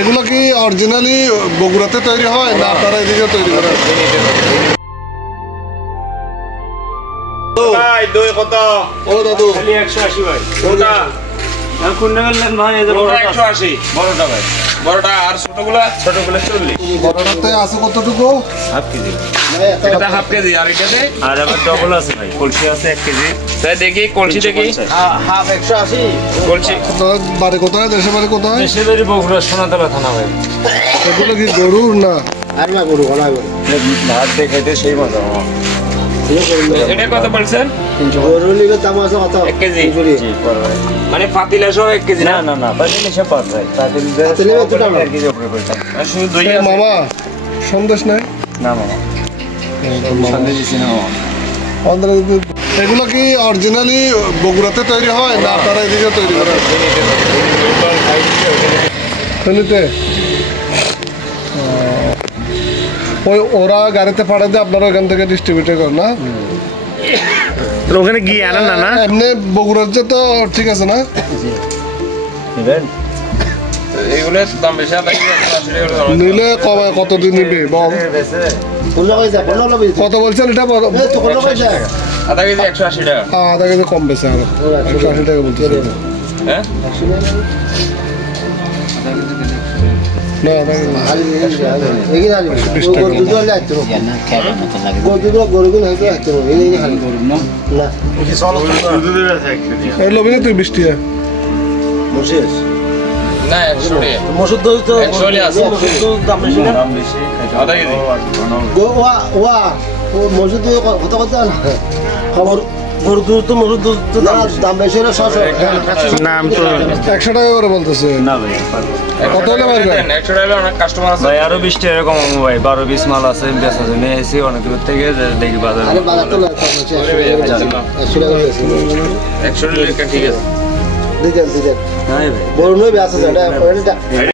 এগুলো কি অরিজিনালি বগুড়াতে তৈরি হয় না আপনারা এদিকে তৈরি করেন? ভাই দই কত? ও দাদু খালি 180 ভাই। ওটা কোন নেবেন ভাই? এই যে 180 বড়টা ভাই। বড়টা আর ছোটগুলা 40। বড়টাতে আছে কতটুকু? Half KG. এটা হাফ কেজি আর এটাতে আর আবার ডবল আছে ভাই। কলসি আছে 1 কেজি। তাই দেখি কলসি দেখি। হাফ 180 কলসি। আপনার বাড়ি কোথায়? দেশের বাড়ি কোথায়? দেশের বাড়ি বগুড়া সোনাতলা থানা ভাই। এগুলো কি গরুর না? আর না গরু গলা গরু ভাত দেখাইতে সেই মজা। এটা কত বলছেন? 300 গরু লিগে দাম আছে কত? 1 কেজি। জি ভাই। মানে পাতিলা সহ 1 কেজি না? না না পাতিলা সহ 5 ভাই। পাতিলা কত টাকা? 1 কেজি উপরে পড়ছে। আর শুধু দই আছে। মামা সন্দেশ নাই? না মামা। সন্দেশ দিছি না মামা। এগুলো কি অরিজিনালি বগুড়াতে তৈরি হয় না আপনারা এদিকে তৈরি করেন? ফেনীতে? ওই ওরা গাড়িতে পাঠাতে আপনারা ওখান থেকে ডিস্ট্রিবিউট করেন না? ওখানে গিয়ে আনেন না? এমনি বগুড়ার যে তো ঠিক আছে না? এগুলো দাম বেশি নিলে কবে কতদিন নিবে বল? কত বলছেন এটা? আধা কেজি 180 টাকা। আধা কেজি কম বেশি আরো 180 টাকা বলতেছে। হ্যাঁ না আধা কেজি লবিনে তুই বৃষ্টি না 100 টাকা। মসুর দই তো 100 আছে। মসুর দই দাম বেশি না? আধা কেজি। মসুর দই কত কত খবর গরুর দুধ তো মসুর দুধ তো দাম বেশি হলে 600 নাম তো 100 টাকা করে বলতেছে। না ভাই কত হলে পারবে? 100 টাকা অনেক কাস্টমার আছে ভাই। আরো 20 টাকা কম ভাই। 12-20 মাল আছে বেচা জন্য এসে অনেক দূর থেকে দেখি বাজার। আরে বাজার তো 100 টাকা ঠিক আছে। দিতেন নাই ভাই বড় নই আছে